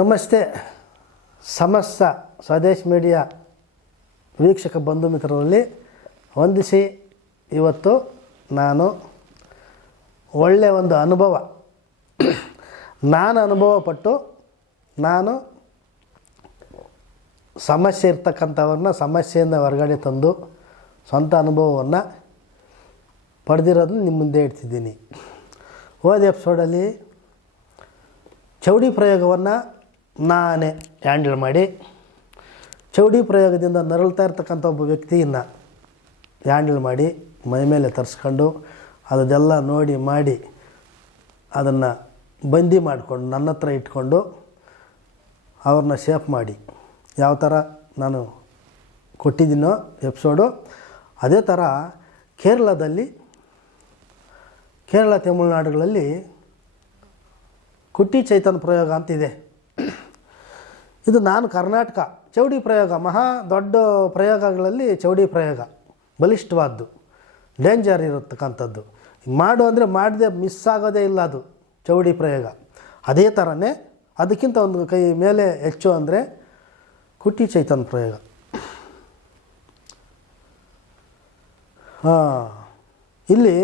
ನಮಸ್ತೆ. ಸಮಸ್ತ ಸ್ವದೇಶ್ ಮೀಡಿಯಾ ವೀಕ್ಷಕ ಬಂಧು ಮಿತ್ರರಲ್ಲಿ ವಂದಿಸಿ ಇವತ್ತು ನಾನು ಒಳ್ಳೆಯ ಒಂದು ಅನುಭವ. ನಾನು ಅನುಭವ ಪಟ್ಟು ನಾನು ಸಮಸ್ಯೆ ಇರ್ತಕ್ಕಂಥವ್ರನ್ನ ಸಮಸ್ಯೆಯಿಂದ ಹೊರಗಡೆ ತಂದು ಸ್ವಂತ ಅನುಭವವನ್ನು ಪಡೆದಿರೋದನ್ನ ನಿಮ್ಮ ಮುಂದೆ ಇಡ್ತಿದ್ದೀನಿ. ಹೋದ ಎಪಿಸೋಡಲ್ಲಿ ಚೌಡಿ ಪ್ರಯೋಗವನ್ನು ನಾನೇ ಹ್ಯಾಂಡಲ್ ಮಾಡಿ ಚೌಡಿ ಪ್ರಯೋಗದಿಂದ ನರಳ್ತಾ ಇರ್ತಕ್ಕಂಥ ಒಬ್ಬ ವ್ಯಕ್ತಿಯನ್ನು ಹ್ಯಾಂಡಲ್ ಮಾಡಿ ಮೈ ಮೇಲೆ ತರಿಸ್ಕೊಂಡು ಅದನ್ನೆಲ್ಲ ನೋಡಿ ಮಾಡಿ ಅದನ್ನು ಬಂದಿ ಮಾಡಿಕೊಂಡು ನನ್ನ ಹತ್ರ ಇಟ್ಕೊಂಡು ಅವ್ರನ್ನ ಶೇಪ್ ಮಾಡಿ. ಯಾವ ಥರ ನಾನು ಕೊಟ್ಟಿದ್ದೀನೋ ಎಪಿಸೋಡು ಅದೇ ಥರ ಕೇರಳದಲ್ಲಿ, ಕೇರಳ, ತಮಿಳುನಾಡುಗಳಲ್ಲಿ ಕುಟ್ಟಿ ಚೈತನ್ ಪ್ರಯೋಗ ಅಂತಿದೆ. ಇದು ನಾನು ಕರ್ನಾಟಕ, ಚೌಡಿ ಪ್ರಯೋಗ, ಮಹಾ ದೊಡ್ಡ ಪ್ರಯೋಗಗಳಲ್ಲಿ ಚೌಡಿ ಪ್ರಯೋಗ, ಬಲಿಷ್ಠವಾದ್ದು ಡೇಂಜರ್ ಇರತಕ್ಕಂಥದ್ದು. ಮಾಡು ಅಂದರೆ ಮಾಡದೆ ಮಿಸ್ ಆಗೋದೇ ಇಲ್ಲ ಅದು, ಚೌಡಿ ಪ್ರಯೋಗ. ಅದೇ ಥರನೇ ಅದಕ್ಕಿಂತ ಒಂದು ಕೈ ಮೇಲೆ ಹೆಚ್ಚು ಅಂದರೆ ಕುಟಿ ಚೈತನ್ ಪ್ರಯೋಗ. ಇಲ್ಲಿ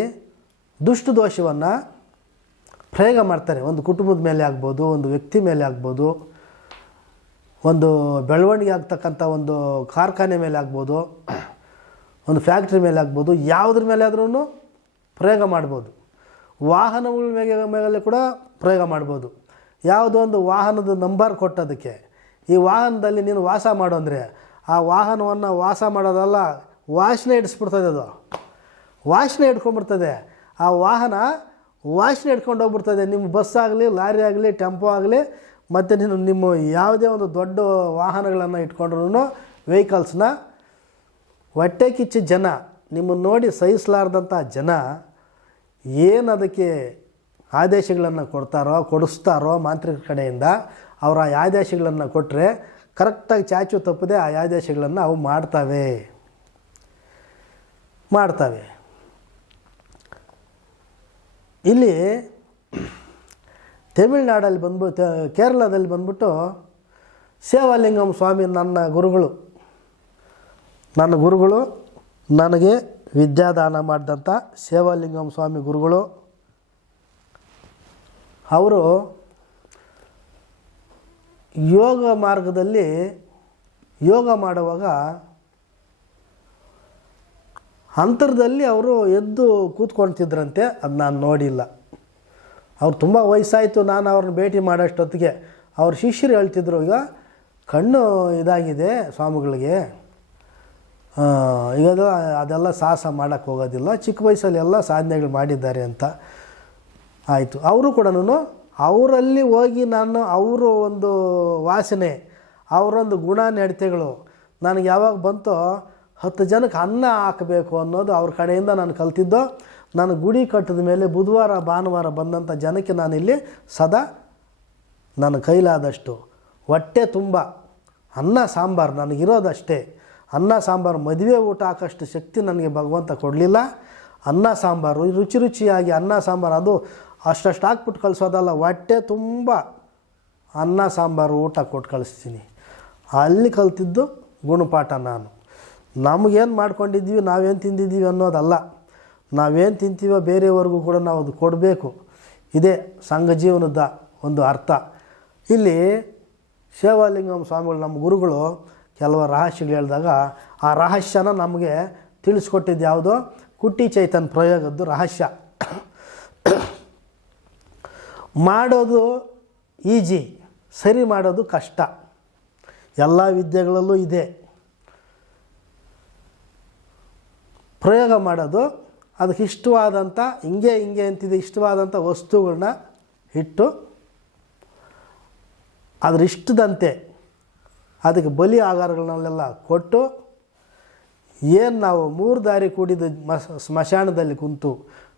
ದುಷ್ಟು ದೋಷವನ್ನು ಪ್ರಯೋಗ ಮಾಡ್ತಾರೆ. ಒಂದು ಕುಟುಂಬದ ಮೇಲೆ ಆಗ್ಬೋದು, ಒಂದು ವ್ಯಕ್ತಿ ಮೇಲೆ ಆಗ್ಬೋದು. ಒಂದು ಬೆಳವಣಿಗೆ ಆಗ್ತಕ್ಕಂಥ ಒಂದು ಕಾರ್ಖಾನೆ ಮೇಲೆ ಆಗ್ಬೋದು, ಒಂದು ಫ್ಯಾಕ್ಟ್ರಿ ಮೇಲೆ ಆಗ್ಬೋದು, ಯಾವುದ್ರ ಮೇಲೆ ಆದ್ರೂ ಪ್ರಯೋಗ ಮಾಡ್ಬೋದು. ವಾಹನಗಳ ಮೇಲೆ ಕೂಡ ಪ್ರಯೋಗ ಮಾಡ್ಬೋದು. ಯಾವುದೋ ಒಂದು ವಾಹನದ ನಂಬರ್ ಕೊಟ್ಟದಕ್ಕೆ. ಈ ವಾಹನದಲ್ಲಿ ನೀನು ವಾಸ ಮಾಡು ಅಂದರೆ, ಆ ವಾಹನವನ್ನು ವಾಸ ಮಾಡೋದಲ್ಲ, ವಾಸನೆ ಇಡಿಸ್ಬಿಡ್ತದೆ ಅದು. ವಾಸನೆ ಹಿಡ್ಕೊಂಡ್ಬಿಡ್ತದೆ ಆ ವಾಹನ ವಾಸನೆ ಹಿಡ್ಕೊಂಡು ಹೋಗ್ಬಿಡ್ತದೆ. ನಿಮ್ಮ ಬಸ್ ಆಗಲಿ, ಲಾರಿ ಆಗಲಿ ಟೆಂಪೋ ಆಗಲಿ ಮತ್ತು ನೀನು ನಿಮ್ಮ ಯಾವುದೇ ಒಂದು ದೊಡ್ಡ ವಾಹನಗಳನ್ನು ಇಟ್ಕೊಂಡ್ರೂ ವೆಹಿಕಲ್ಸ್ನ ಹೊಟ್ಟೆ ಕಿಚ್ಚು ಜನ ನಿಮ್ಮನ್ನು ನೋಡಿ ಸಹಿಸಲಾರ್ದಂಥ ಜನ ಏನು ಅದಕ್ಕೆ ಆದೇಶಗಳನ್ನು ಕೊಡ್ತಾರೋ, ಕೊಡಿಸ್ತಾರೋ ಮಾಂತ್ರಿಕ ಕಡೆಯಿಂದ, ಅವರ ಆದೇಶಗಳನ್ನು ಕೊಟ್ಟರೆ ಕರೆಕ್ಟಾಗಿ ಚಾಚು ತಪ್ಪದೆ ಆ ಆದೇಶಗಳನ್ನು ಅವು ಮಾಡ್ತವೆ. ಮಾಡ್ತವೆ. ಇಲ್ಲಿ ತಮಿಳ್ನಾಡಲ್ಲಿ ಬಂದ್ಬಿಟ್ಟು, ಕೇರಳದಲ್ಲಿ ಬಂದ್ಬಿಟ್ಟು ಸೇವಾಲಿಂಗಂ ಸ್ವಾಮಿ ನನ್ನ ಗುರುಗಳು. ನನ್ನ ಗುರುಗಳು, ನನಗೆ ವಿದ್ಯಾದಾನ ಮಾಡಿದಂಥ ಸೇವಾಲಿಂಗಂ ಸ್ವಾಮಿ ಗುರುಗಳು. ಅವರು ಯೋಗ ಮಾರ್ಗದಲ್ಲಿ, ಯೋಗ ಮಾಡುವಾಗ ಅಂತರದಲ್ಲಿ ಅವರು ಎದ್ದು ಕೂತ್ಕೊಳ್ತಿದ್ರಂತೆ ಅದು ನಾನು ನೋಡಿಲ್ಲ. ಅವ್ರು ತುಂಬ ವಯಸ್ಸಾಯಿತು, ನಾನು ಅವ್ರನ್ನ ಭೇಟಿ ಮಾಡೋಷ್ಟೊತ್ತಿಗೆ. ಅವ್ರ ಶಿಷ್ಯರು ಹೇಳ್ತಿದ್ರು, ಈಗ ಕಣ್ಣು ಇದಾಗಿದೆ ಸ್ವಾಮಿಗಳಿಗೆ. ಈಗ ಅದು, ಅದೆಲ್ಲ ಸಾಹಸ ಮಾಡೋಕ್ಕೆ ಹೋಗೋದಿಲ್ಲ, ಚಿಕ್ಕ ವಯಸ್ಸಲ್ಲಿ ಎಲ್ಲ ಸಾಧನೆಗಳು ಮಾಡಿದ್ದಾರೆ ಅಂತ. ಆಯಿತು. ಅವರು ಕೂಡ ಅವರಲ್ಲಿ ಹೋಗಿ ನಾನು ಅವರು ಒಂದು ವಾಸನೆ, ಅವರೊಂದು ಗುಣ ನಡತೆಗಳು ನನಗೆ ಯಾವಾಗ ಬಂತೋ ಹತ್ತು ಜನಕ್ಕೆ ಅನ್ನ ಹಾಕಬೇಕು ಅನ್ನೋದು ಅವ್ರ ಕಡೆಯಿಂದ ನಾನು ಕಲ್ತಿದ್ದು. ನಾನು ಗುಡಿ ಕಟ್ಟಿದ ಮೇಲೆ ಬುಧವಾರ, ಭಾನುವಾರ ಬಂದಂಥ ಜನಕ್ಕೆ ನಾನಿಲ್ಲಿ ಸದಾ ನನ್ನ ಕೈಲಾದಷ್ಟು ಹೊಟ್ಟೆ ತುಂಬ. ಅನ್ನ, ಸಾಂಬಾರು ನನಗಿರೋದಷ್ಟೇ. ಅನ್ನ, ಸಾಂಬಾರು ಮದುವೆ ಊಟ ಹಾಕೋಷ್ಟು ಶಕ್ತಿ ನನಗೆ ಭಗವಂತ ಕೊಡಲಿಲ್ಲ. ಅನ್ನ, ಸಾಂಬಾರು ರುಚಿ ರುಚಿಯಾಗಿ ಅನ್ನ, ಸಾಂಬಾರು ಅದು ಅಷ್ಟಷ್ಟು ಹಾಕ್ಬಿಟ್ಟು ಕಳಿಸೋದಲ್ಲ, ಹೊಟ್ಟೆ ತುಂಬ. ಅನ್ನ, ಸಾಂಬಾರು, ಊಟ ಕೊಟ್ಟು ಕಳಿಸ್ತೀನಿ. ಅಲ್ಲಿ ಕಲ್ತಿದ್ದು ಗುಣಪಾಠ ನಾನು. ನಮಗೇನು ಮಾಡ್ಕೊಂಡಿದ್ದೀವಿ, ನಾವೇನು ತಿಂದಿದ್ದೀವಿ ಅನ್ನೋದಲ್ಲ. ನಾವೇನು ತಿಂತೀವೋ ಬೇರೆಯವ್ರಿಗೂ ಕೂಡ ನಾವು ಅದು ಕೊಡಬೇಕು. ಇದೇ ಸಂಘ ಜೀವನದ ಒಂದು ಅರ್ಥ. ಇಲ್ಲಿ ಶಿವಲಿಂಗಂ ಸ್ವಾಮಿಗಳು ನಮ್ಮ ಗುರುಗಳು ಕೆಲವು ರಹಸ್ಯಗಳು ಹೇಳಿದಾಗ ಆ ರಹಸ್ಯನ ನಮಗೆ ತಿಳಿಸ್ಕೊಟ್ಟಿದ್ದು ಯಾವುದೋ? ಕುಟ್ಟಿ ಚೈತನ್ ಪ್ರಯೋಗದ್ದು ರಹಸ್ಯ. ಮಾಡೋದು ಈಜಿ, ಸರಿ ಮಾಡೋದು ಕಷ್ಟ. ಎಲ್ಲ ವಿದ್ಯೆಗಳಲ್ಲೂ ಇದೆ. ಪ್ರಯೋಗ ಮಾಡೋದು ಅದಕ್ಕೆ ಇಷ್ಟವಾದಂಥ ಹಿಂಗೆ ಹಿಂಗೆ ಅಂತಿದೆ ಇಷ್ಟವಾದಂಥ ವಸ್ತುಗಳನ್ನ ಇಟ್ಟು ಅದ್ರ ಇಷ್ಟದಂತೆ ಅದಕ್ಕೆ ಬಲಿ ಆಗಾರಗಳನ್ನೆಲ್ಲ ಕೊಟ್ಟು ಏನು ನಾವು ಮೂರು ದಾರಿ ಕೂಡಿದ ಸ್ಮಶಾನದಲ್ಲಿ ಕುಂತು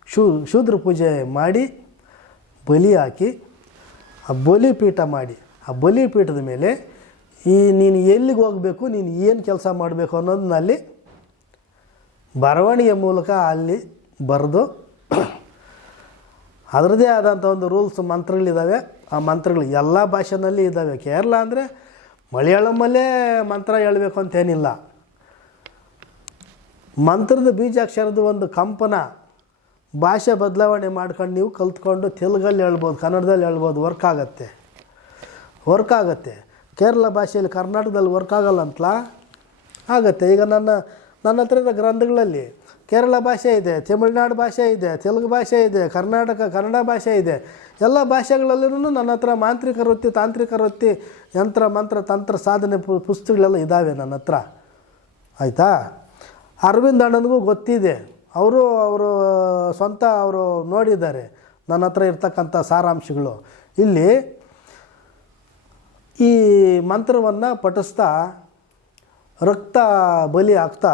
ಶೂ, ಶೂದ್ರ ಪೂಜೆ ಮಾಡಿ ಬಲಿ ಹಾಕಿ, ಆ ಬಲಿಪೀಠ ಮಾಡಿ, ಆ ಬಲಿಪೀಠದ ಮೇಲೆ ಈ ನೀನು ಎಲ್ಲಿಗೆ ಹೋಗಬೇಕು, ನೀನು ಏನು ಕೆಲಸ ಮಾಡಬೇಕು ಅನ್ನೋದನ್ನ ಅಲ್ಲಿ ಬರವಣಿಗೆ ಮೂಲಕ ಅಲ್ಲಿ ಬರೆದು ಅದರದ್ದೇ ಆದಂಥ ಒಂದು ರೂಲ್ಸ್ ಮಂತ್ರಗಳಿದ್ದಾವೆ. ಆ ಮಂತ್ರಗಳು ಎಲ್ಲ ಭಾಷೆನಲ್ಲಿ ಇದ್ದಾವೆ. ಕೇರಳ ಅಂದರೆ ಮಲಯಾಳಮಲ್ಲೇ ಮಂತ್ರ ಹೇಳಬೇಕು ಅಂತೇನಿಲ್ಲ. ಮಂತ್ರದ ಬೀಜಾಕ್ಷರದ ಒಂದು ಕಂಪನ. ಭಾಷೆ ಬದಲಾವಣೆ ಮಾಡ್ಕೊಂಡು ನೀವು ಕಲ್ತ್ಕೊಂಡು ತೆಲುಗಲ್ಲಿ ಹೇಳ್ಬೋದು, ಕನ್ನಡದಲ್ಲಿ ಹೇಳ್ಬೋದು, ವರ್ಕ್ ಆಗತ್ತೆ. ವರ್ಕ್ ಆಗುತ್ತೆ. ಕೇರಳ ಭಾಷೆಯಲ್ಲಿ ಕರ್ನಾಟಕದಲ್ಲಿ ವರ್ಕ್ ಆಗಲ್ಲ ಅಂತಲಾ ಆಗತ್ತೆ. ಈಗ ನನ್ನ ನನ್ನ ಹತ್ರ ಗ್ರಂಥಗಳಲ್ಲಿ ಕೇರಳ ಭಾಷೆ ಇದೆ, ತಮಿಳ್ನಾಡು ಭಾಷೆ ಇದೆ, ತೆಲುಗು ಭಾಷೆ ಇದೆ, ಕರ್ನಾಟಕ, ಕನ್ನಡ ಭಾಷೆ ಇದೆ. ಎಲ್ಲ ಭಾಷೆಗಳಲ್ಲೂ ನನ್ನ ಹತ್ರ ಮಾಂತ್ರಿಕ ವೃತ್ತಿ, ತಾಂತ್ರಿಕ ವೃತ್ತಿ, ಯಂತ್ರ, ಮಂತ್ರ, ತಂತ್ರ, ಸಾಧನೆ ಪುಸ್ತಕಗಳೆಲ್ಲ ಇದ್ದಾವೆ ನನ್ನ ಹತ್ರ. ಆಯಿತಾ? ಅರವಿಂದ್ ಅಣ್ಣನಿಗೂ ಗೊತ್ತಿದೆ. ಅವರು ಅವರು ಸ್ವಂತ ಅವರು ನೋಡಿದ್ದಾರೆ ನನ್ನ ಹತ್ರ ಇರ್ತಕ್ಕಂಥ ಸಾರಾಂಶಗಳು. ಇಲ್ಲಿ ಈ ಮಂತ್ರವನ್ನು ಪಠಿಸ್ತಾ ರಕ್ತ ಬಲಿ ಆಗ್ತಾ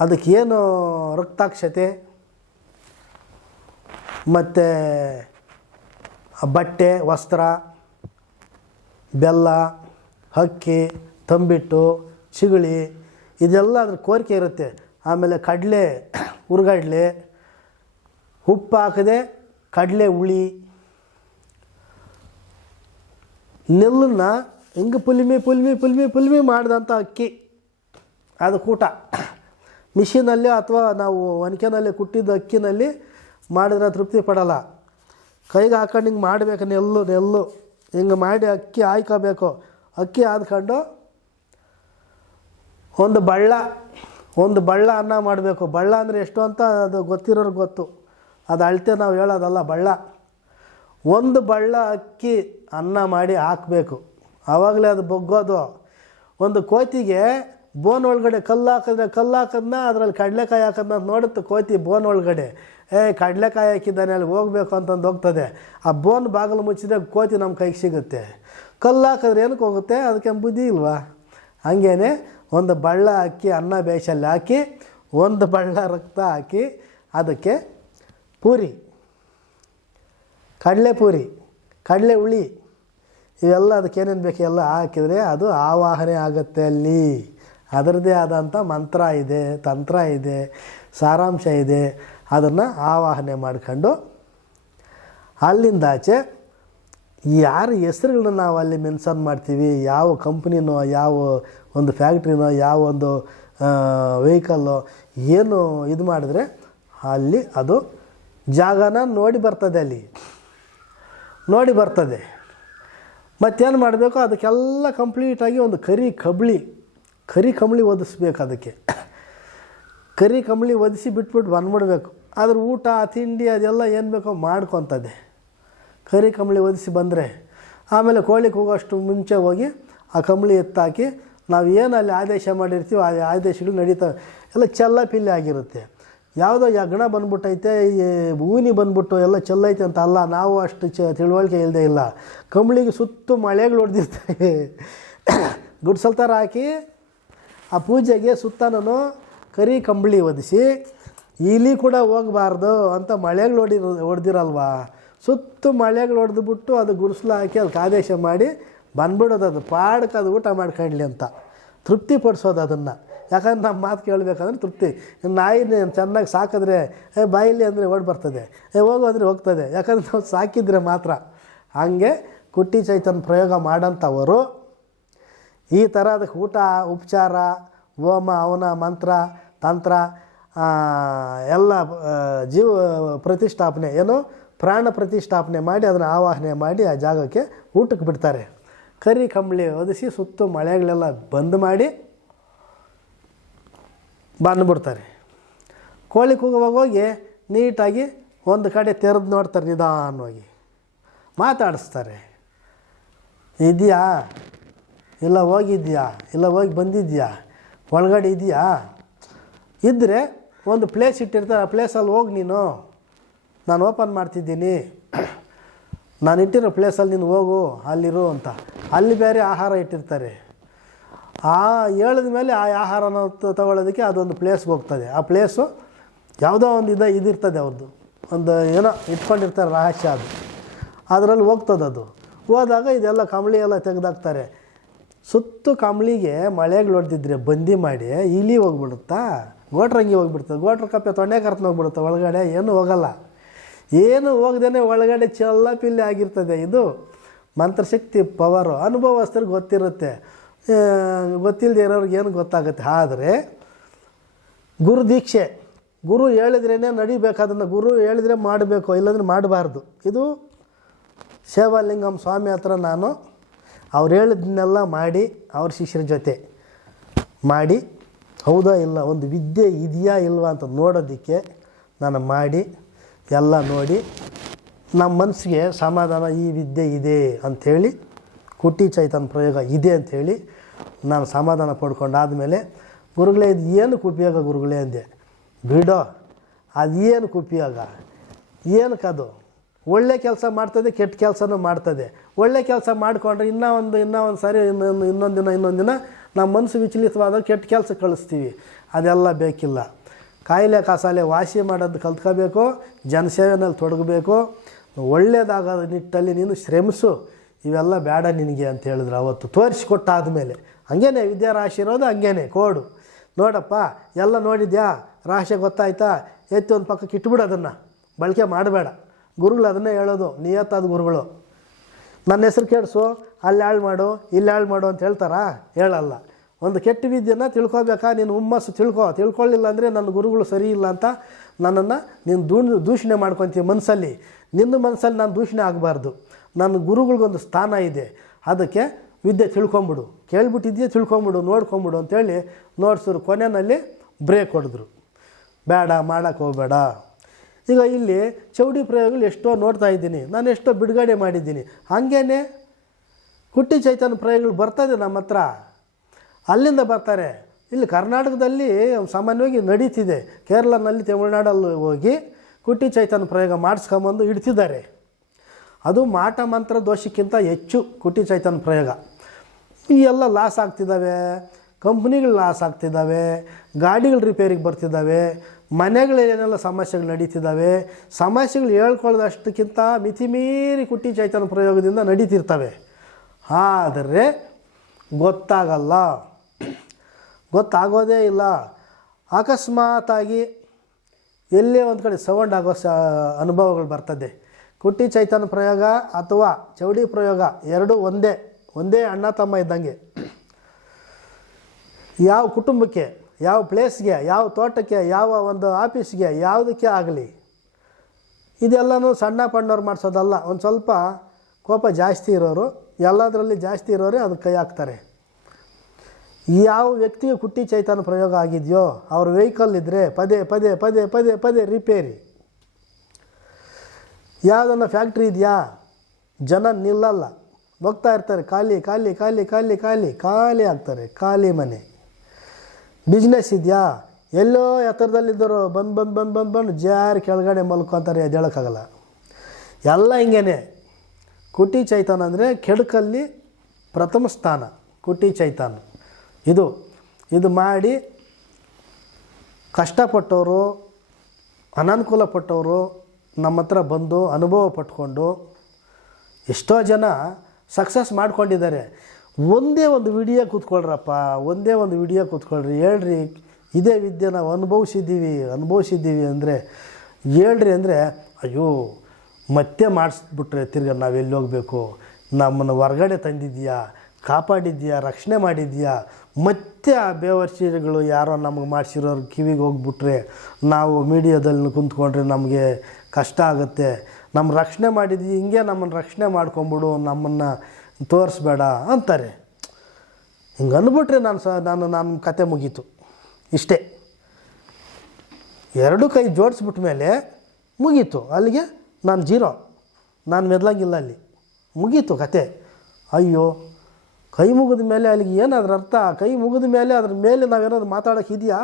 ಅದಕ್ಕೇನು ರಕ್ತಾಕ್ಷತೆ? ಮತ್ತು ಬಟ್ಟೆ, ವಸ್ತ್ರ, ಬೆಲ್ಲ, ಹಕ್ಕಿ, ತಂಬಿಟ್ಟು, ಚಿಗಳಿ ಇದೆಲ್ಲ ಅದ್ರ ಕೋರಿಕೆ ಇರುತ್ತೆ. ಆಮೇಲೆ ಕಡಲೆ, ಹುರ್ಗಡ್ಲೆ, ಉಪ್ಪು ಹಾಕದೆ ಕಡಲೆ ಹುಳಿ, ನೆಲ್ಲನ್ನ ಹಿಂಗೆ ಪುಲ್ಮಿ ಪುಲ್ಮಿ ಪುಲ್ಮಿ ಪುಲ್ಮಿ ಮಾಡಿದಂಥ ಅಕ್ಕಿ. ಅದು ಕೂಟ. ಮಿಷಿನಲ್ಲಿ ಅಥವಾ ನಾವು ಒನಕೆನಲ್ಲಿ ಕುಟ್ಟಿದ್ದ ಅಕ್ಕಿನಲ್ಲಿ ಮಾಡಿದ್ರೆ ತೃಪ್ತಿ ಪಡೋಲ್ಲ. ಕೈಗೆ ಹಾಕೊಂಡು ಹಿಂಗೆ ಮಾಡಬೇಕು ನೆಲ್ಲು ನೆಲ್ಲು ಹಿಂಗೆ ಮಾಡಿ ಅಕ್ಕಿ ಹಾಯ್ಕೋಬೇಕು. ಅಕ್ಕಿ ಆದ್ಕೊಂಡು ಒಂದು ಬಳ್ಳ ಒಂದು ಬಳ್ಳ ಅನ್ನ ಮಾಡಬೇಕು. ಬಳ್ಳ ಅಂದರೆ ಎಷ್ಟು ಅಂತ ಅದು ಗೊತ್ತಿರೋರ್ಗೆ ಗೊತ್ತು. ಅದು ಅಳತೆ ನಾವು ಹೇಳೋದಲ್ಲ ಬಳ್ಳ. ಒಂದು ಬಳ್ಳ ಅಕ್ಕಿ ಅನ್ನ ಮಾಡಿ ಹಾಕಬೇಕು. ಆವಾಗಲೇ ಅದು ಬೊಗ್ಗೋದು ಒಂದು ಕೋತಿಗೆ ಬೋನ್ ಒಳಗಡೆ ಕಲ್ಲು ಹಾಕಿದ್ರೆ ಕಲ್ಲು ಹಾಕಿದ್ನ, ಅದರಲ್ಲಿ ಕಡಲೆಕಾಯಿ ಹಾಕೋದನ್ನ ನೋಡುತ್ತೆ ಕೋತಿ ಬೋನ್ ಒಳಗಡೆ. ಏ, ಕಡಲೆಕಾಯಿ ಹಾಕಿದ್ದಾನೆ, ಅಲ್ಲಿ ಹೋಗ್ಬೇಕು ಅಂತಂದು ಹೋಗ್ತದೆ. ಆ ಬೋನ್ ಬಾಗಿಲು ಮುಚ್ಚಿದ್ರೆ ಕೋತಿ ನಮ್ಮ ಕೈಗೆ ಸಿಗುತ್ತೆ. ಕಲ್ಲು ಹಾಕಿದ್ರೆ ಏನಕ್ಕೆ ಹೋಗುತ್ತೆ? ಅದಕ್ಕೆ ಬುದ್ಧಿ ಇಲ್ವಾ? ಹಂಗೇನೆ ಒಂದು ಬಳ್ಳ ಹಾಕಿ, ಅನ್ನ ಬೇಸಲ್ಲಿ ಹಾಕಿ, ಒಂದು ಬಳ್ಳ ರಕ್ತ ಹಾಕಿ, ಅದಕ್ಕೆ ಪೂರಿ. ಕಡಲೆ ಪೂರಿ, ಕಡಲೆ ಹುಳಿ. ಇವೆಲ್ಲ ಅದಕ್ಕೆ ಏನೇನು ಬೇಕು ಎಲ್ಲ ಹಾಕಿದರೆ ಅದು ಆವಾಹನೆ ಆಗುತ್ತೆ ಅಲ್ಲಿ. ಅದರದ್ದೇ ಆದಂಥ ಮಂತ್ರ ಇದೆ, ತಂತ್ರ ಇದೆ, ಸಾರಾಂಶ ಇದೆ. ಅದನ್ನು ಆವಾಹನೆ ಮಾಡ್ಕೊಂಡು ಅಲ್ಲಿಂದಾಚೆ ಯಾರ ಹೆಸರುಗಳನ್ನ ನಾವು ಅಲ್ಲಿ ಮೆನ್ಷನ್ ಮಾಡ್ತೀವಿ, ಯಾವ ಕಂಪ್ನಿನೋ ಯಾವ ಒಂದು ಫ್ಯಾಕ್ಟ್ರಿನೋ ಯಾವ ಒಂದು ವೆಹಿಕಲ್ಲೋ ಏನು ಇದು ಮಾಡಿದ್ರೆ ಅಲ್ಲಿ ಅದು ಜಾಗನ ನೋಡಿ ಬರ್ತದೆ ಅಲ್ಲಿ. ನೋಡಿ ಬರ್ತದೆ. ಮತ್ತೇನು ಮಾಡಬೇಕು? ಅದಕ್ಕೆಲ್ಲ ಕಂಪ್ಲೀಟಾಗಿ ಒಂದು ಕರಿ ಕಬಳಿ, ಕರಿ ಕಂಬಳಿ ಒದಿಸ್ಬೇಕು ಅದಕ್ಕೆ. ಕರಿ ಕಂಬಳಿ ಒದಿಸಿ ಬಿಟ್ಬಿಟ್ಟು ಬಂದ್ಬಿಡ್ಬೇಕು. ಅದ್ರ ಊಟ, ತಿಂಡಿ ಅದೆಲ್ಲ ಏನು ಬೇಕೋ ಮಾಡ್ಕೊತದೆ ಕರಿ ಕಂಬಳಿ ಒದಿಸಿ ಬಂದರೆ, ಆಮೇಲೆ ಕೋಳಿ ಕೂಗೋಷ್ಟು ಮುಂಚೆ ಹೋಗಿ ಆ ಕಂಬಳಿ ಎತ್ತಾಕಿ ನಾವು ಏನು ಅಲ್ಲಿ ಆದೇಶ ಮಾಡಿರ್ತೀವಿ ಆ ಆದೇಶಗಳು ನಡೀತವೆ ಎಲ್ಲ ಚೆಲ್ಲ ಪಿಲ್ಲಿ ಆಗಿರುತ್ತೆ. ಯಾವುದೋ ಯಗ್ಣ ಬಂದ್ಬಿಟ್ಟೈತೆ, ಈ ಹೂವಿನಿ ಬಂದ್ಬಿಟ್ಟು ಎಲ್ಲ ಚೆಲ್ಲೈತೆ ಅಂತ ಅಲ್ಲ, ನಾವು ಅಷ್ಟು ಚ ತಿಳುವಳಿಕೆ ಇಲ್ಲದೆ ಇಲ್ಲ. ಕಂಬಳಿಗೆ ಸುತ್ತು ಮಳೆಗಳು ಹೊಡೆದಿರ್ತವೆ ಗುಡ್ಸಲ್ ಥರ ಹಾಕಿ ಆ ಪೂಜೆಗೆ ಸುತ್ತನೂ ಕರಿ ಕಂಬಳಿ ಒದಿಸಿ ಇಲಿ ಕೂಡ ಹೋಗಬಾರ್ದು ಅಂತ ಮಳೆಗಳು ಹೊಡಿ ಹೊಡೆದಿರಲ್ವಾ ಸುತ್ತು ಮಳೆಗಳು ಹೊಡೆದ್ಬಿಟ್ಟು ಅದು ಗುಡಿಸ್ಲು ಹಾಕಿ ಅದಕ್ಕೆ ಆದೇಶ ಮಾಡಿ ಬಂದ್ಬಿಡೋದು ಅದು. ಪಾಡ್ಕದು ಊಟ ಮಾಡ್ಕೊಂಡ್ಲಿ ಅಂತ. ತೃಪ್ತಿ ಪಡಿಸೋದು ಅದನ್ನು. ಯಾಕಂದ್ರೆ ನಮ್ಮ ಮಾತು ಕೇಳಬೇಕಂದ್ರೆ ತೃಪ್ತಿ. ನಾಯಿನ ಚೆನ್ನಾಗಿ ಸಾಕಿದ್ರೆ ಬಾಯಿಲಿ ಅಂದರೆ ಓಡ್ ಬರ್ತದೆ. ಹೋಗು ಅಂದರೆ ಹೋಗ್ತದೆ. ಯಾಕಂದ್ರೆ ನಾವು ಸಾಕಿದ್ರೆ ಮಾತ್ರ. ಹಾಗೆ ಕುಟ್ಟಿ ಚೈತನ್ ಪ್ರಯೋಗ ಮಾಡೋಂಥವರು ಈ ಥರ ಅದಕ್ಕೆ ಊಟ, ಉಪಚಾರ, ಹೋಮ ಅವನ ಮಂತ್ರ, ತಂತ್ರ ಎಲ್ಲ ಜೀವ ಪ್ರತಿಷ್ಠಾಪನೆ, ಏನು ಪ್ರಾಣ ಪ್ರತಿಷ್ಠಾಪನೆ ಮಾಡಿ ಅದನ್ನು ಆವಾಹನೆ ಮಾಡಿ ಆ ಜಾಗಕ್ಕೆ ಊಟಕ್ಕೆ ಬಿಡ್ತಾರೆ. ಕರಿ, ಕಂಬಳಿ ಒದಿಸಿ ಸುತ್ತು ಮಳೆಗಳೆಲ್ಲ ಬಂದ್ ಮಾಡಿ ಬಂದುಬಿಡ್ತಾರೆ ಕೋಳಿ ಕೂಗುವಾಗ ಹೋಗಿ ನೀಟಾಗಿ ಒಂದು ಕಡೆ ತೆರೆದು ನೋಡ್ತಾರೆ ನಿಧಾನವಾಗಿ. ಮಾತಾಡಿಸ್ತಾರೆ. ಇದೆಯಾ? ಇಲ್ಲ ಹೋಗಿದ್ಯಾ? ಇಲ್ಲ ಹೋಗಿ ಬಂದಿದ್ಯಾ? ಒಳಗಡೆ ಇದೆಯಾ? ಇದ್ದರೆ ಒಂದು ಪ್ಲೇಸ್ ಇಟ್ಟಿರ್ತಾರೆ, ಆ ಪ್ಲೇಸಲ್ಲಿ ಹೋಗಿ ನೀನು. ನಾನು ಓಪನ್ ಮಾಡ್ತಿದ್ದೀನಿ. ನಾನು ಇಟ್ಟಿರೋ ಪ್ಲೇಸಲ್ಲಿ ನೀನು ಹೋಗು, ಅಲ್ಲಿರು ಅಂತ. ಅಲ್ಲಿ ಬೇರೆ ಆಹಾರ ಇಟ್ಟಿರ್ತಾರೆ. ಆ ಹೇಳಿದ ಮೇಲೆ ಆ ಆಹಾರನ ತಗೊಳ್ಳೋದಕ್ಕೆ ಅದೊಂದು ಪ್ಲೇಸ್ಗೆ ಹೋಗ್ತದೆ. ಆ ಪ್ಲೇಸು ಯಾವುದೋ ಒಂದು ಇದು, ಇದಿರ್ತದೆ ಅವ್ರದ್ದು ಒಂದು ಏನೋ ಇಟ್ಕೊಂಡಿರ್ತಾರೆ ರಹಸ್ಯ ಅದು. ಅದರಲ್ಲಿ ಹೋಗ್ತದೆ ಅದು. ಹೋದಾಗ ಇದೆಲ್ಲ ಕಂಬಳಿ ಎಲ್ಲ ತೆಗೆದಾಕ್ತಾರೆ. ಸುತ್ತು ಕಂಬಳಿಗೆ ಮಳೆಗಳು ಹೊಡೆದಿದ್ರೆ ಬಂದಿ ಮಾಡಿ ಇಲಿ ಹೋಗ್ಬಿಡುತ್ತಾ? ಗೋಟ್ರಂಗಿ ಹೋಗ್ಬಿಡ್ತದೆ. ಗೋಟ್ರ ಕಪ್ಪೆ ತೊಂಡೆ ಕರ್ತನ ಹೋಗ್ಬಿಡುತ್ತೆ ಒಳಗಡೆ. ಏನೂ ಹೋಗಲ್ಲ. ಏನು ಹೋಗ್ದೇನೆ ಒಳಗಡೆ ಚೆಲ್ಲ ಪಿಲ್ಲಿ ಆಗಿರ್ತದೆ ಇದು. ಮಂತ್ರಶಕ್ತಿ ಪವರು ಅನುಭವಸ್ಥರಿಗೆ ಗೊತ್ತಿರುತ್ತೆ. ಗೊತ್ತಿಲ್ಲದೆ ಇರೋರಿಗೆ ಏನು ಗೊತ್ತಾಗುತ್ತೆ? ಆದರೆ ಗುರು ದೀಕ್ಷೆ, ಗುರು ಹೇಳಿದ್ರೇ ನಡಿಬೇಕಾದನ್ನು ಗುರು ಹೇಳಿದ್ರೆ ಮಾಡಬೇಕು, ಇಲ್ಲಾಂದ್ರೆ ಮಾಡಬಾರ್ದು. ಇದು ಸೇವಾಲಿಂಗಂ ಸ್ವಾಮಿ ಹತ್ರ ನಾನು ಅವ್ರು ಹೇಳಿದ್ನೆಲ್ಲ ಮಾಡಿ, ಅವ್ರ ಶಿಷ್ಯರ ಜೊತೆ ಮಾಡಿ, ಹೌದಾ ಇಲ್ಲ, ಒಂದು ವಿದ್ಯೆ ಇದೆಯಾ ಇಲ್ವಾ ಅಂತ ನೋಡೋದಕ್ಕೆ ನಾನು ಮಾಡಿ, ಎಲ್ಲ ನೋಡಿ, ನಮ್ಮ ಮನಸ್ಸಿಗೆ ಸಮಾಧಾನ, ಈ ವಿದ್ಯೆ ಇದೆ ಅಂಥೇಳಿ ಕುಟ್ಟಿ ಚೈತನ್ಯ ಪ್ರಯೋಗ ಇದೆ ಅಂಥೇಳಿ ನಾನು ಸಮಾಧಾನ ಪಡ್ಕೊಂಡಾದಮೇಲೆ ಗುರುಗಳೇ, ಇದು ಏನಕ್ಕೆ ಉಪಯೋಗ ಗುರುಗಳೇ ಅಂದೆ. ಬಿಡೋ ಅದೇನಕ್ಕೆ ಉಪಯೋಗ ಏನಕ್ಕದು ಒಳ್ಳೆ ಕೆಲಸ ಮಾಡ್ತದೆ, ಕೆಟ್ಟ ಕೆಲಸನೂ ಮಾಡ್ತದೆ. ಒಳ್ಳೆ ಕೆಲಸ ಮಾಡಿಕೊಂಡ್ರೆ ಇನ್ನೂ ಒಂದು ಇನ್ನೂ ಒಂದು ಸಾರಿ ಇನ್ನೊಂದು ಇನ್ನೊಂದು ದಿನ ಇನ್ನೊಂದು ದಿನ ನಮ್ಮ ಮನಸ್ಸು ವಿಚಲಿತವಾದಾಗ ಕೆಟ್ಟ ಕೆಲಸ ಕಳಿಸ್ತೀವಿ. ಅದೆಲ್ಲ ಬೇಕಿಲ್ಲ. ಕಾಯಿಲೆ, ಕಾಸಾಲೆ ವಾಸಿ ಮಾಡೋದು ಕಲ್ತ್ಕೋಬೇಕು, ಜನಸೇವೆನಲ್ಲಿ ತೊಡಗಬೇಕು. ಒಳ್ಳೆಯದಾಗೋದು ನಿಟ್ಟಲ್ಲಿ ನೀನು ಶ್ರಮಿಸು. ಇವೆಲ್ಲ ಬೇಡ ನಿನಗೆ ಅಂತ ಹೇಳಿದ್ರು ಅವತ್ತು. ತೋರಿಸಿಕೊಟ್ಟಾದ ಮೇಲೆ ಹಂಗೇನೆ, ವಿದ್ಯಾರಾಶಿ ಇರೋದು ಹಂಗೇನೆ, ಕೋಡು. ನೋಡಪ್ಪ, ಎಲ್ಲ ನೋಡಿದ್ಯಾ? ರಾಶಿ ಗೊತ್ತಾಯ್ತಾ? ಎತ್ತಿ ಒಂದು ಪಕ್ಕಕ್ಕೆ ಇಟ್ಬಿಡು ಅದನ್ನು. ಬಳಕೆ ಮಾಡಬೇಡ. ಗುರುಗಳು ಅದನ್ನೇ ಹೇಳೋದು. ನಿಯತ್ತಾದ ಗುರುಗಳು. ನನ್ನ ಹೆಸರು ಕೇಳಿಸು, ಅಲ್ಲಿ ಹಾಳು ಮಾಡು, ಇಲ್ಲಿ ಹಾಳು ಮಾಡು ಅಂತ ಹೇಳ್ತಾರಾ? ಹೇಳಲ್ಲ. ಒಂದು ಕೆಟ್ಟ ವಿದ್ಯೆನ ತಿಳ್ಕೊಬೇಕಾ? ನೀನು ಹುಮ್ಮಸ್ಸು ತಿಳ್ಕೊ. ತಿಳ್ಕೊಳ್ಳಿಲ್ಲ ಅಂದರೆ ನನ್ನ ಗುರುಗಳು ಸರಿ ಇಲ್ಲ ಅಂತ ನನ್ನನ್ನು ನೀನು ದೂ ದೂಷಣೆ ಮಾಡ್ಕೊತೀವಿ ಮನಸ್ಸಲ್ಲಿ ನಿನ್ನ ಮನಸ್ಸಲ್ಲಿ ನಾನು ದೂಷಣೆ ಆಗಬಾರ್ದು. ನನ್ನ ಗುರುಗಳಿಗೊಂದು ಸ್ಥಾನ ಇದೆ. ಅದಕ್ಕೆ ವಿದ್ಯೆ ತಿಳ್ಕೊಂಬಿಡು. ಕೇಳ್ಬಿಟ್ಟಿದ್ಯಾ ತಿಳ್ಕೊಂಬಿಡು, ನೋಡ್ಕೊಂಬಿಡು ಅಂತೇಳಿ ನೋಡ್ಸಿದ್ರು ಕೊನೆಯಲ್ಲಿ ಬ್ರೇಕ್ ಹೊಡೆದ್ರು. ಬೇಡ ಮಾಡೋಕ್ಕೆ ಹೋಗಬೇಡ. ಈಗ ಇಲ್ಲಿ ಚೌಡಿ ಪ್ರಯೋಗಗಳು ಎಷ್ಟೋ ನೋಡ್ತಾ ಇದ್ದೀನಿ. ನಾನು ಎಷ್ಟೋ ಬಿಡುಗಡೆ ಮಾಡಿದ್ದೀನಿ. ಹಾಗೇನೆ ಹುಟ್ಟಿ ಚೈತನ್ಯ ಪ್ರಯೋಗಗಳು ಬರ್ತದೆ ನಮ್ಮ ಹತ್ರ. ಅಲ್ಲಿಂದ ಬರ್ತಾರೆ. ಇಲ್ಲಿ ಕರ್ನಾಟಕದಲ್ಲಿ ಸಾಮಾನ್ಯವಾಗಿ ನಡೀತಿದೆ. ಕೇರಳನಲ್ಲಿ ತಮಿಳುನಾಡಲ್ಲಿ ಹೋಗಿ ಕುಟ್ಟಿ ಚೈತನ್ಯ ಪ್ರಯೋಗ ಮಾಡಿಸ್ಕೊಂಬಂದು ಇಡ್ತಿದ್ದಾರೆ. ಅದು ಮಾಟ ಮಂತ್ರ ದೋಷಕ್ಕಿಂತ ಹೆಚ್ಚು ಕುಟ್ಟಿ ಚೈತನ್ಯ ಪ್ರಯೋಗ. ಈ ಎಲ್ಲ ಲಾಸ್ ಆಗ್ತಿದ್ದಾವೆ, ಕಂಪ್ನಿಗಳು ಲಾಸ್ ಆಗ್ತಿದ್ದಾವೆ, ಗಾಡಿಗಳು ರಿಪೇರಿಗೆ ಬರ್ತಿದ್ದಾವೆ ಮನೆಗಳೇನೆಲ್ಲ ಸಮಸ್ಯೆಗಳು ನಡೀತಿದ್ದಾವೆ, ಸಮಸ್ಯೆಗಳು ಹೇಳ್ಕೊಳ್ಳೋದಷ್ಟಕ್ಕಿಂತ ಮಿತಿಮೀರಿ ಕುಟ್ಟಿ ಚೈತನ್ಯ ಪ್ರಯೋಗದಿಂದ ನಡೀತಿರ್ತವೆ. ಆದರೆ ಗೊತ್ತಾಗಲ್ಲ. ಗೊತ್ತಾಗೋದೇ ಇಲ್ಲ. ಅಕಸ್ಮಾತಾಗಿ ಎಲ್ಲೇ ಒಂದು ಕಡೆ ಸೌಂಡ್ ಆಗೋ ಸ ಅನುಭವಗಳು ಬರ್ತದೆ. ಕುಟ್ಟಿ ಚೈತನ್ಯ ಪ್ರಯೋಗ ಅಥವಾ ಚೌಡಿ ಪ್ರಯೋಗ ಎರಡು ಒಂದೇ ಒಂದೇ ಅಣ್ಣ ತಮ್ಮ ಇದ್ದಂಗೆ. ಯಾವ ಕುಟುಂಬಕ್ಕೆ, ಯಾವ ಪ್ಲೇಸ್ಗೆ, ಯಾವ ತೋಟಕ್ಕೆ, ಯಾವ ಒಂದು ಆಫೀಸ್ಗೆ ಯಾವುದಕ್ಕೆ ಆಗಲಿ, ಇದೆಲ್ಲನೂ ಸಣ್ಣ ಪಣ್ಣವ್ರು ಮಾಡಿಸೋದಲ್ಲ. ಒಂದು ಸ್ವಲ್ಪ ಕೋಪ ಜಾಸ್ತಿ ಇರೋರು, ಎಲ್ಲದರಲ್ಲಿ ಜಾಸ್ತಿ ಇರೋರೇ ಅದು ಕೈ ಹಾಕ್ತಾರೆ. ಯಾವ ವ್ಯಕ್ತಿಗೆ ಕುಟ್ಟಿ ಚೈತನ್ಯ ಪ್ರಯೋಗ ಆಗಿದೆಯೋ, ಅವ್ರ ವೆಹಿಕಲ್ ಇದ್ದರೆ ಪದೇ ಪದೇ ಪದೇ ಪದೇ ಪದೇ ರಿಪೇರಿ ಯಾವುದನ್ನ ಫ್ಯಾಕ್ಟ್ರಿ ಇದೆಯಾ? ಜನ ನಿಲ್ಲಲ್ಲ. ಹೋಗ್ತಾ ಇರ್ತಾರೆ, ಖಾಲಿ ಖಾಲಿ ಖಾಲಿ ಖಾಲಿ ಖಾಲಿ ಖಾಲಿ ಆಗ್ತಾರೆ ಖಾಲಿ ಮನೆ. ಬಿಸ್ನೆಸ್ ಇದೆಯಾ? ಎಲ್ಲೋ ಎತ್ತರದಲ್ಲಿದ್ದರು ಬಂದು ಬಂದು ಬಂದು ಬಂದು ಬಂದು ಜಾರಿ ಕೆಳಗಡೆ ಮಲ್ಕೊತಾರೆ ಎದ್ದೇಳೋಕ್ಕಾಗಲ್ಲ ಎಲ್ಲ ಹಿಂಗೇನೆ. ಕುಟಿ ಚೈತನ್ಯ ಅಂದರೆ ಕೆಡುಕಲ್ಲಿ ಪ್ರಥಮ ಸ್ಥಾನ, ಕುಟಿ ಚೈತನ್. ಇದು ಇದು ಮಾಡಿ ಕಷ್ಟಪಟ್ಟವರು ಅನಾನುಕೂಲ ಪಟ್ಟವರು ನಮ್ಮ ಹತ್ರ ಬಂದು ಅನುಭವ ಪಟ್ಕೊಂಡು ಎಷ್ಟೋ ಜನ ಸಕ್ಸಸ್ ಮಾಡ್ಕೊಂಡಿದ್ದಾರೆ. ಒಂದೇ ಒಂದು ವಿಡಿಯೋ ಕೂತ್ಕೊಳ್ರಪ್ಪ, ಒಂದೇ ಒಂದು ವಿಡಿಯೋ ಕೂತ್ಕೊಳ್ರಿ, ಹೇಳ್ರಿ, ಇದೇ ವಿದ್ಯೆ ನಾವು ಅನುಭವಿಸಿದ್ದೀವಿ ಅನುಭವಿಸಿದ್ದೀವಿ ಅಂದರೆ, ಹೇಳ್ರಿ ಅಂದರೆ, ಅಯ್ಯೋ, ಮತ್ತೆ ಮಾಡಿಸ್ಬಿಟ್ರೆ ತಿರ್ಗ ನಾವು ಎಲ್ಲಿ ಹೋಗಬೇಕು? ನಮ್ಮನ್ನು ಹೊರಗಡೆ ತಂದಿದ್ದೀಯಾ? ಕಾಪಾಡಿದ್ಯಾ, ರಕ್ಷಣೆ ಮಾಡಿದ್ಯಾ? ಮತ್ತೆ ಆ ಬೇವರ್ಷಿಗಳು ಯಾರೋ ನಮಗೆ ಮಾಡಿಸಿರೋರು ಕಿವಿಗೆ ಹೋಗ್ಬಿಟ್ರೆ ನಾವು ಮೀಡಿಯಾದಲ್ಲಿ ಕುಂತ್ಕೊಂಡ್ರೆ ನಮಗೆ ಕಷ್ಟ ಆಗುತ್ತೆ. ನಮ್ಮ ರಕ್ಷಣೆ ಮಾಡಿದ್ವಿ, ಹಿಂಗೆ ನಮ್ಮನ್ನು ರಕ್ಷಣೆ ಮಾಡ್ಕೊಂಬಿಡು, ನಮ್ಮನ್ನು ತೋರಿಸ್ಬೇಡ ಅಂತಾರೆ. ಹಿಂಗೆ ಅಂದ್ಬಿಟ್ರೆ ನಾನು ಸ, ನಾನು ನನ್ನ ಕತೆ ಮುಗೀತು. ಇಷ್ಟೇ. ಎರಡು ಕೈ ಮೇಲೆ ಮುಗೀತು. ಅಲ್ಲಿಗೆ ನಾನು ಜೀರೋ. ನಾನು ಮೆದ್ಲಂಗಿಲ್ಲ ಅಲ್ಲಿ. ಮುಗೀತು ಕತೆ. ಅಯ್ಯೋ. ಕೈ ಮುಗಿದ ಮೇಲೆ ಅಲ್ಲಿಗೆ ಏನಾದ್ರ ಅರ್ಥ? ಕೈ ಮುಗಿದ ಮೇಲೆ ಅದ್ರ ಮೇಲೆ ನಾವೇನಾದ್ರು ಮಾತಾಡೋಕೆ ಇದೆಯಾ?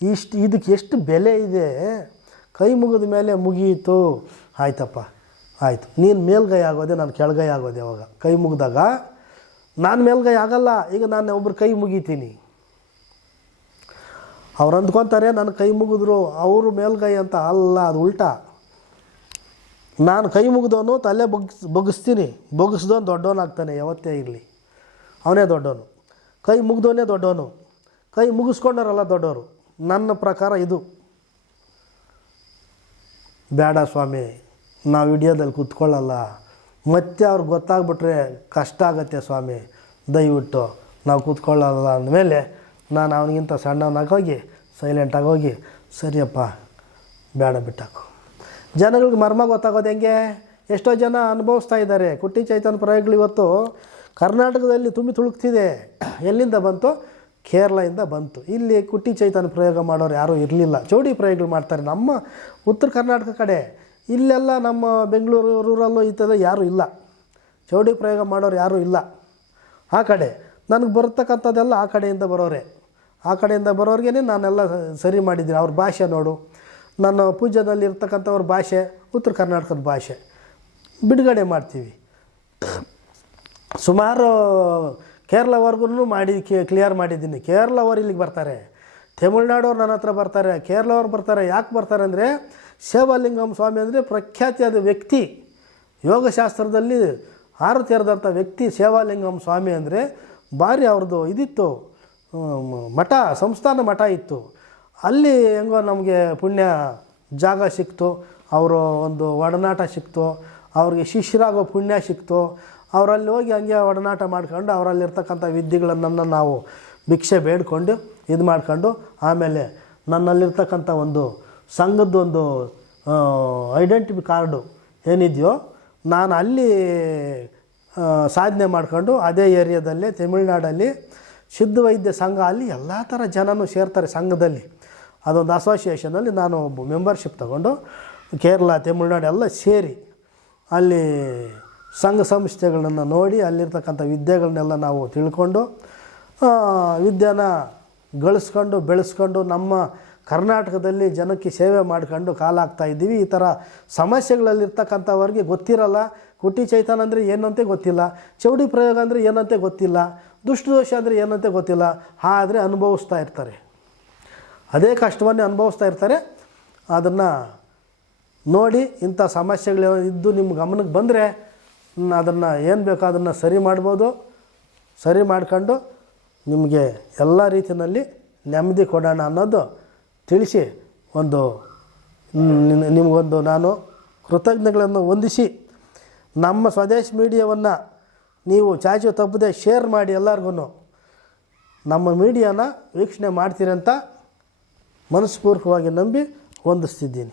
ಇಷ್ಟು ಇದಕ್ಕೆ ಎಷ್ಟು ಬೆಲೆ ಇದೆ? ಕೈ ಮುಗಿದ ಮೇಲೆ ಮುಗಿಯಿತು ಆಯ್ತಪ್ಪ, ಆಯಿತು. ನೀನು ಮೇಲ್ಗೈ ಆಗೋದೆ, ನಾನು ಕೆಳಗೈ ಆಗೋದೆ ಅವಾಗ. ಕೈ ಮುಗಿದಾಗ, ನಾನು ಮೇಲ್ಗೈ ಆಗಲ್ಲ, ಈಗ ನಾನು ಒಬ್ಬರು ಕೈ ಮುಗಿತೀನಿ. ಅವ್ರು ಅಂದ್ಕೊತಾರೆ ನನ್ನ ಕೈ ಮುಗಿದ್ರು, ಅವರು ಮೇಲ್ಗೈ ಅಂತ ಅಲ್ಲ, ಅದು ಉಲ್ಟಾ. ನಾನು ಕೈ ಮುಗಿದವನು ತಲೆ ಬಗ್ಸ್, ಬೊಗಿಸ್ತೀನಿ. ಬಗ್ಗಿಸ್ದವನು ದೊಡ್ಡವನಾಗ್ತಾನೆ, ಯಾವತ್ತೇ ಇರಲಿ. ಅವನೇ ದೊಡ್ಡವನು. ಕೈ ಮುಗ್ದವನೇ ದೊಡ್ಡವನು. ಕೈ ಮುಗಿಸ್ಕೊಂಡವರಲ್ಲ ದೊಡ್ಡವರು. ನನ್ನ ಪ್ರಕಾರ ಇದು. ಬೇಡ ಸ್ವಾಮಿ, ನಾವು ವಿಡಿಯೋದಲ್ಲಿ ಕೂತ್ಕೊಳ್ಳಲ್ಲ. ಮತ್ತೆ ಅವ್ರಿಗೆ ಗೊತ್ತಾಗ್ಬಿಟ್ರೆ ಕಷ್ಟ ಆಗತ್ತೆ ಸ್ವಾಮಿ. ದಯವಿಟ್ಟು ನಾವು ಕೂತ್ಕೊಳ್ಳಲ್ಲ ಅಂದಮೇಲೆ ನಾನು ಅವನಿಗಿಂತ ಸಣ್ಣವನಾಗೋಗಿ ಸೈಲೆಂಟಾಗಿ ಹೋಗಿ, ಸರಿಯಪ್ಪ, ಬೇಡ ಬಿಟ್ಟಾಕು. ಜನಗಳಿಗೆ ಮರ್ಮ ಗೊತ್ತಾಗೋದು ಹೆಂಗೆ? ಎಷ್ಟೋ ಜನ ಅನುಭವಿಸ್ತಾ ಇದ್ದಾರೆ. ಕುಟ್ಟಿ ಚೈತನ್ಯ ಪ್ರಯೋಗಗಳು ಇವತ್ತು ಕರ್ನಾಟಕದಲ್ಲಿ ತುಂಬಿ ತುಳುಕ್ತಿದೆ. ಎಲ್ಲಿಂದ ಬಂತು? ಕೇರಳದಿಂದ ಬಂತು. ಇಲ್ಲಿ ಕುಟ್ಟಿ ಚೈತನ್ಯ ಪ್ರಯೋಗ ಮಾಡೋರು ಯಾರೂ ಇರಲಿಲ್ಲ. ಚೌಡಿ ಪ್ರಯೋಗಗಳು ಮಾಡ್ತಾರೆ ನಮ್ಮ ಉತ್ತರ ಕರ್ನಾಟಕ ಕಡೆ. ಇಲ್ಲೆಲ್ಲ ನಮ್ಮ ಬೆಂಗಳೂರು ರೂರಲ್ಲೋ ಈ ಥರ ಯಾರೂ ಇಲ್ಲ. ಚೌಡಿ ಪ್ರಯೋಗ ಮಾಡೋರು ಯಾರೂ ಇಲ್ಲ. ಆ ಕಡೆ. ನನಗೆ ಬರ್ತಕ್ಕಂಥದ್ದೆಲ್ಲ ಆ ಕಡೆಯಿಂದ ಬರೋರೆ. ಆ ಕಡೆಯಿಂದ ಬರೋರಿಗೇ ನಾನೆಲ್ಲ ಸರಿ ಮಾಡಿದ್ದೀನಿ. ಅವ್ರ ಭಾಷೆ ನೋಡು. ನನ್ನ ಪೂಜ್ಯದಲ್ಲಿ ಇರ್ತಕ್ಕಂಥವ್ರ ಭಾಷೆ ಉತ್ತರ ಕರ್ನಾಟಕದ ಭಾಷೆ. ಬಿಡುಗಡೆ ಮಾಡ್ತೀವಿ. ಸುಮಾರು ಕೇರಳವರೆಗೂ ಮಾಡಿ ಕ್ಲಿಯರ್ ಮಾಡಿದ್ದೀನಿ. ಕೇರಳವರು ಇಲ್ಲಿಗೆ ಬರ್ತಾರೆ. ತಮಿಳ್ನಾಡವ್ರು ನನ್ನ ಹತ್ರ ಬರ್ತಾರೆ. ಕೇರಳವ್ರು ಬರ್ತಾರೆ. ಯಾಕೆ ಬರ್ತಾರೆ ಅಂದರೆ ಸೇವಾಲಿಂಗಂ ಸ್ವಾಮಿ ಅಂದರೆ ಪ್ರಖ್ಯಾತಿಯಾದ ವ್ಯಕ್ತಿ. ಯೋಗಶಾಸ್ತ್ರದಲ್ಲಿ ಆರು ತೆರೆದಂಥ ವ್ಯಕ್ತಿ ಸೇವಾಲಿಂಗಂ ಸ್ವಾಮಿ ಅಂದರೆ ಭಾರಿ ಅವ್ರದ್ದು ಇದಿತ್ತು. ಮಠ, ಸಂಸ್ಥಾನ ಮಠ ಇತ್ತು. ಅಲ್ಲಿ ಹೆಂಗೋ ನಮಗೆ ಪುಣ್ಯ ಜಾಗ ಸಿಕ್ತು. ಅವರು ಒಂದು ಒಡನಾಟ ಸಿಕ್ತು. ಅವ್ರಿಗೆ ಶಿಷ್ಯರಾಗೋ ಪುಣ್ಯ ಸಿಕ್ತು. ಅವರಲ್ಲಿ ಹೋಗಿ ಹಂಗೆ ಒಡನಾಟ ಮಾಡ್ಕೊಂಡು ಅವರಲ್ಲಿರ್ತಕ್ಕಂಥ ವಿದ್ಯೆಗಳನ್ನು ನಾವು ಭಿಕ್ಷೆ ಬೇಡ್ಕೊಂಡು ಇದು ಮಾಡ್ಕೊಂಡು ಆಮೇಲೆ ನನ್ನಲ್ಲಿರ್ತಕ್ಕಂಥ ಒಂದು ಸಂಘದ ಒಂದು ಐಡೆಂಟಿಟಿ ಕಾರ್ಡು ಏನಿದೆಯೋ ನಾನು ಅಲ್ಲಿ ಸಾಧನೆ ಮಾಡ್ಕೊಂಡು ಅದೇ ಏರಿಯಾದಲ್ಲಿ ತಮಿಳ್ನಾಡಲ್ಲಿ ಸಿದ್ಧ ವೈದ್ಯ ಸಂಘ ಅಲ್ಲಿ ಎಲ್ಲ ಥರ ಜನನೂ ಸೇರ್ತಾರೆ ಸಂಘದಲ್ಲಿ. ಅದೊಂದು ಅಸೋಸಿಯೇಷನಲ್ಲಿ ನಾನು ಮೆಂಬರ್ಶಿಪ್ ತಗೊಂಡು ಕೇರಳ, ತಮಿಳ್ನಾಡು ಎಲ್ಲ ಸೇರಿ ಅಲ್ಲಿ ಸಂಘ ಸಂಸ್ಥೆಗಳನ್ನು ನೋಡಿ ಅಲ್ಲಿರ್ತಕ್ಕಂಥ ವಿದ್ಯೆಗಳನ್ನೆಲ್ಲ ನಾವು ತಿಳ್ಕೊಂಡು ವಿದ್ಯೆನ ಗಳಿಸ್ಕೊಂಡು, ಬೆಳೆಸ್ಕೊಂಡು ನಮ್ಮ ಕರ್ನಾಟಕದಲ್ಲಿ ಜನಕ್ಕೆ ಸೇವೆ ಮಾಡ್ಕೊಂಡು ಕಾಲಾಗ್ತಾ ಇದ್ದೀವಿ. ಈ ಥರ ಸಮಸ್ಯೆಗಳಲ್ಲಿರ್ತಕ್ಕಂಥವ್ರಿಗೆ ಗೊತ್ತಿರಲ್ಲ. ಕುಟಿ ಚೈತನ್ಯ ಅಂದರೆ ಏನಂತೆ ಗೊತ್ತಿಲ್ಲ. ಚೌಡಿ ಪ್ರಯೋಗ ಅಂದರೆ ಏನಂತೆ ಗೊತ್ತಿಲ್ಲ. ದುಷ್ಟದೋಷ ಅಂದರೆ ಏನಂತೆ ಗೊತ್ತಿಲ್ಲ. ಆದರೆ ಅನುಭವಿಸ್ತಾ ಇರ್ತಾರೆ. ಅದೇ ಕಷ್ಟವನ್ನೇ ಅನುಭವಿಸ್ತಾ ಇರ್ತಾರೆ. ಅದನ್ನು ನೋಡಿ ಇಂಥ ಸಮಸ್ಯೆಗಳು ಇದ್ದು ನಿಮ್ಮ ಗಮನಕ್ಕೆ ಬಂದರೆ ಅದನ್ನು ಏನು ಬೇಕೋ ಅದನ್ನು ಸರಿ ಮಾಡ್ಬೋದು. ಸರಿ ಮಾಡ್ಕೊಂಡು ನಿಮಗೆ ಎಲ್ಲ ರೀತಿಯಲ್ಲಿ ನೆಮ್ಮದಿ ಕೊಡೋಣ ಅನ್ನೋದು ತಿಳಿಸಿ ಒಂದು ನಿಮಗೊಂದು ನಾನು ಕೃತಜ್ಞತೆಗಳನ್ನು ಹೊಂದಿಸಿ ನಮ್ಮ ಸ್ವದೇಶ್ ಮೀಡಿಯಾವನ್ನು ನೀವು ಚಾಚು ತಪ್ಪದೆ ಶೇರ್ ಮಾಡಿ ಎಲ್ಲರಿಗೂ ನಮ್ಮ ಮೀಡಿಯಾನ ವೀಕ್ಷಣೆ ಮಾಡ್ತೀರಂತ ಮನಸ್ಪೂರ್ವಕವಾಗಿ ನಂಬಿ ಹೊಂದಿಸ್ತಿದ್ದೀನಿ.